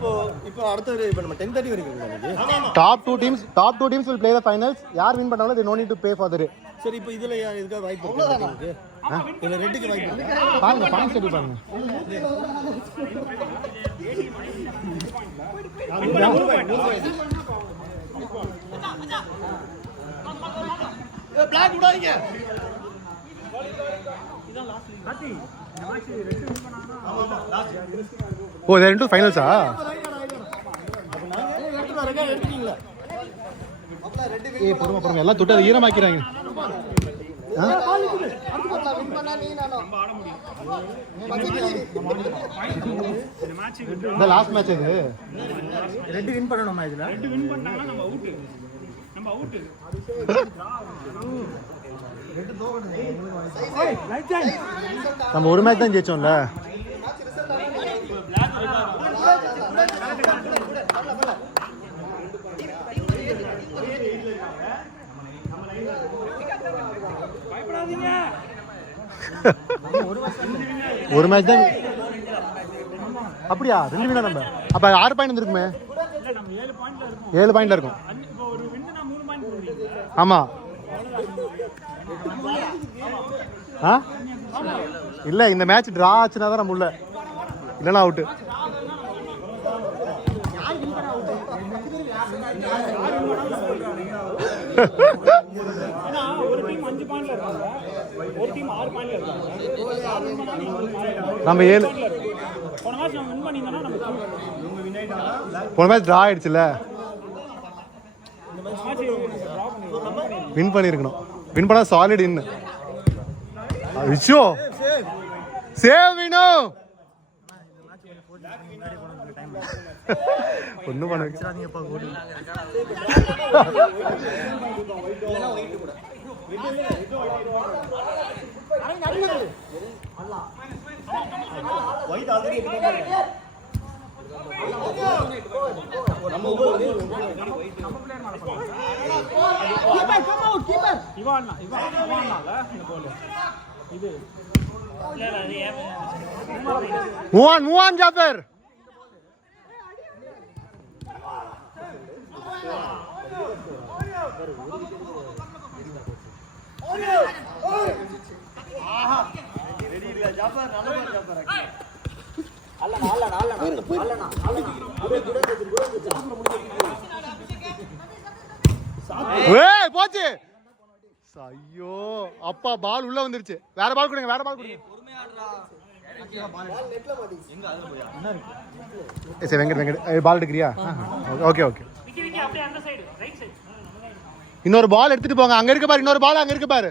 இப்போ அடுத்த இப்போ நம்ம 10:30 வரைக்கும் top two teams will play the finals. யார் வின் பண்ணாலும் they no need to pay for the. சரி இப்போ இதுல எதுக்கு வாய்ப்பு இருக்கு? இதுல ரெண்டுக்கு வாய்ப்பு இருக்கு. பாருங்க ஸ்டடி பாருங்க. பிளாக் விடாதீங்க. ஓ இது ரெண்டு ஃபைனல்ஸா? ஏய் பொறுமை எல்லாம் தொட்டு ஈரமாக்கிறாங்க. இந்த லாஸ்ட் மேட்ச் இது ரெண்டு வின் பண்ணணுமா? இதுல ரெண்டு வின் பண்ணாங்கன்னா நம்ம அவுட். நம்ம ஒரு மேட்ச் தான் ஜெயிச்சோம்ல. ஒரு மேட்ச் தான். அப்படியா? 2 வினா நம்ம. அப்ப 6 பாயிண்ட் வந்துருக்குமே. 7 பாயிண்ட்ல இருக்கும். ஆமா. இல்ல இந்த மேட்ச் டிரா ஆச்சுனா தான் நம்ம உள்ள, இல்லனா அவுட். ஒரு டீம் 5 பாயிண்ட்ல இருக்காங்க, ஒரு டீம் 6 பாயிண்ட்ல இருக்காங்க. நம்ம 7 போன மேட்ச் நம்ம வின் பண்ணிட்டோம்னா நம்ம வின் ஆயிட்டாங்க. போன மேட்ச் டிரா ஆயிடுச்சுல. இந்த மேட்ச் டிரா பண்ணிருக்கோம். வின் பண்ணிருக்கணும். வின் பண்ணா சாலிட் இன். ஐயோ சேவ் வினோ. ஒண்ணும் பண்ண வச்சிராதீங்கப்பா. ஓடி ஒயிட் ஆல்ரெடி நம்ம இவான்ல இந்த கோல் இது மூவான் ஜாஃபர். போச்சு. ஐயோ அப்பா பால் உள்ள வந்துருச்சு. வேற பால் கொடுங்க, வேற பால் கொடுங்க. வெங்கட் பால் எடுக்கிறியா? Okay okay. இன்னொரு பால் எடுத்துட்டு போங்க. அங்க இருக்கு பாரு, இன்னொரு பால் அங்க இருக்கு பாரு,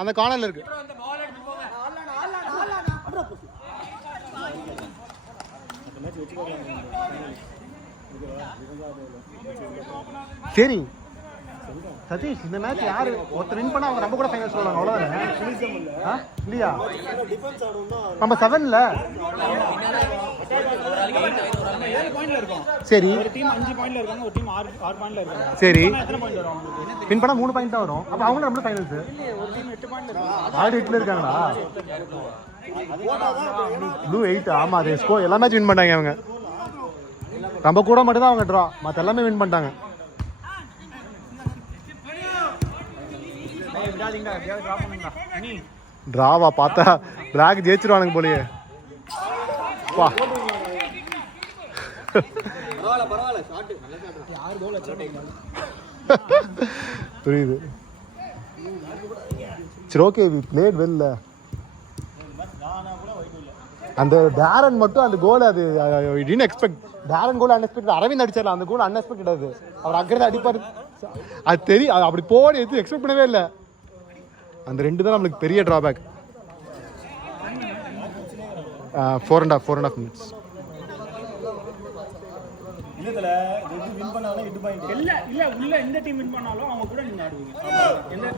அந்த கார்னர்ல இருக்கு. சரி சதீஷ், இந்த மேட்ச் யாரு ஒருத்தர் வின் பண்ணா அவங்க நம்ம கூட ஃபைனல் சொல்லுவாங்க, அவ்வளவுதானே? இல்லையா? நம்ம 7ல சரி ஒரு டீம் 5 பாயிண்ட்ல இருக்காங்க, ஒரு டீம் 6 பாயிண்ட்ல இருக்காங்க. சரி எத்தனை பாயிண்ட் வரும் அவங்களுக்கு? வின் பண்ணா 3 பாயிண்ட் தான் வரும். அப்ப அவங்க நம்ம ஃபைனல்ஸ். ஒரு டீம் 8 பாயிண்ட்ல இருக்காங்க. 8ல இருக்காங்களா? ப்ளூ 8. ஆமா அது ஸ்கோர் எல்லா மேட்ச் வின் பண்ணாங்க அவங்க. நம்ம கூட மட்டும் தான் அவங்க டிரா, மத்த எல்லாமே வின் பண்ணிட்டாங்க. டிராவா பார்த்தா பிளாக் ஜெயிச்சிருவானுங்க போலயே. வா புரியுது. சரி ஓகே, வி பிளேட் வெல்ல. அந்த டேரன் மட்டும் அந்த கோல் அது didn't expect. Darren goal unexpected. Aravind அடிச்சார்ல அந்த கோல் அன்எக்ஸ்பெக்டட். அது அவர் அக்கறை அடிப்பார் அது தெரியும். அது அப்படி போட எதுவும் எக்ஸ்பெக்ட் பண்ணவே இல்லை. அந்த 2 தான் நம்மளுக்கு பெரிய டிராபேக். 4.5 minutes. இல்ல வின் பண்ணாலும் 8 பாயிண்ட். இல்ல உள்ள எந்த டீம் வின் பண்ணாலும் அவங்க கூட நீங்க ஆடுவீங்க.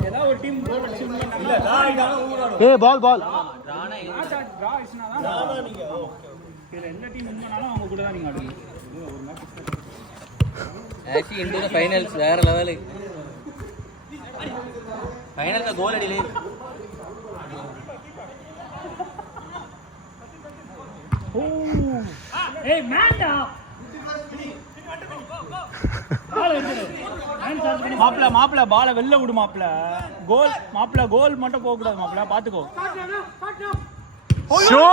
ஏதாவது ஒரு டீம் கோல் அடிச்சு வின் பண்ணா இல்ல டிரா ஆயிட்டாலும் ஊராடும். ஏய் பால் டிரா ஆயிடுச்சுனா தான் நீங்க இல்ல எந்த டீம் வின் பண்ணாலும் அவங்க கூட தான் நீங்க ஆடுவீங்க. ஒரு match actually into the finals வேற லெவல். ஃபைனல்ல கோல் அடிலே. ஏய் மேன்டா மாப்பிள்ள பாலை வெளில விடு மாப்பிள்ள. கோல் மட்டும் போக கூடாது மாப்பிள்ள, பாத்துக்கோ. Show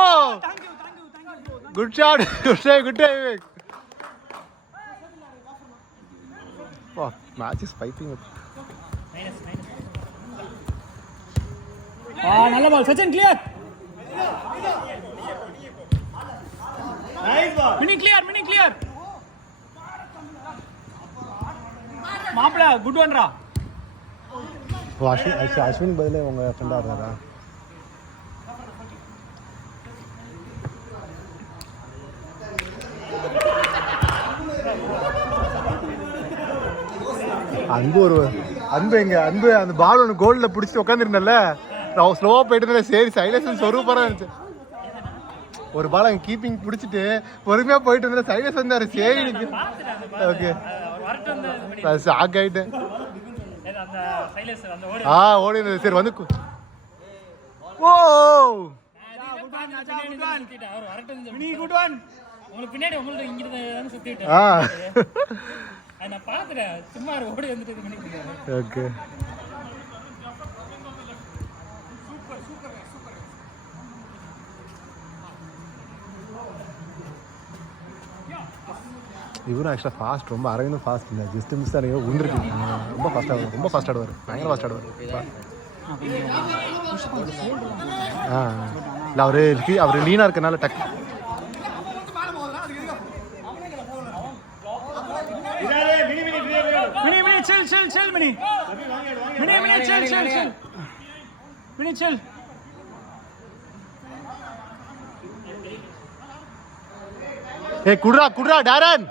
good shot, good time. Match is piping. நல்ல ball Sachin, clear. Mini clear. மாப்பிள குட் ஒன்ரா. அஸ்வின் பதிலே உங்க ஃப்ரெண்டா இருந்தாரா? அன்பு எங்க அன்பு அந்த பால் ஒன்று கோல்ல பிடிச்சிட்டு உட்காந்துருந்தல, ஸ்லோவா போயிட்டு இருந்தேன். சரி சைலன்ஸ் சொரூபரா இருந்துச்சு. ஒரு பால் அங்கே கீப்பிங் பிடிச்சிட்டு பொறுமையா போயிட்டு இருந்தேன். சைலன்ஸ் வந்தாரு. சரி ஓகே ஷாக் ஆயிட்டேன். ஓடி இருந்தது. சரி வந்து ஓ பின்னாடி உங்களுக்கு இங்கிருந்து சுத்திட்டு நான் பாத்துறேன். சும்மா ஓடி வந்துட்டு. ஓகே இவரும் ஆக்சுவலாக ஃபாஸ்ட், ரொம்ப அரவிந்தும் ஃபாஸ்ட் இல்லை, ஜஸ்ட் மிஸ் தான் உண்டிருக்கு. ரொம்ப ஃபாஸ்ட் ஆடுவார், பயங்கர ஃபாஸ்ட் ஆடுவார். இல்லை அவர் லீனாக இருக்கனால டக்கு. Hey, kudra, Darren.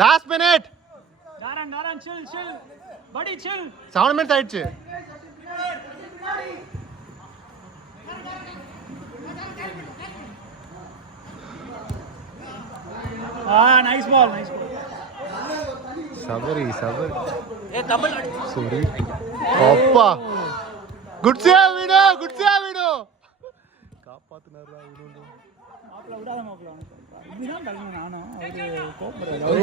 Last minute. Darren, chill. Buddy, chill. 7 minutes ஆயிடுச்சு. Nice ball. சபரி. ஏ தமிழ். Sorry. அப்பா. Good save, Vido. காப்பாத்துனாரா விடு. மாப்ள விடாத மாப்ள. இதுதான் தலைமை நானா. அவரு கோபப்படுறாரு.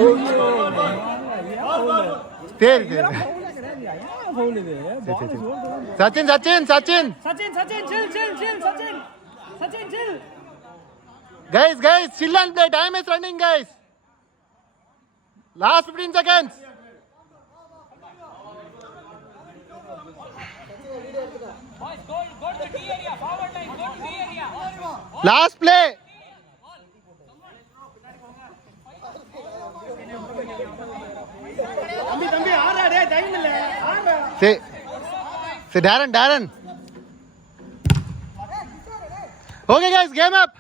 சரி. ஃபவுல் இது. Sachin. Sachin, chill. Guys, chill and play. Time is running, guys. Last 15 seconds. Boys, go to the D area. Forward line, go to D area. Last play. தம்பி ஆறா டேய், டைம் இல்ல. ஆறா. Say Darren. Okay guys, game up.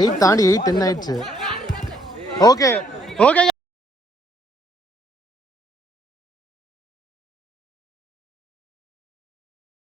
8 தாண்டி 8 10 ஆயிடுச்சு. Okay.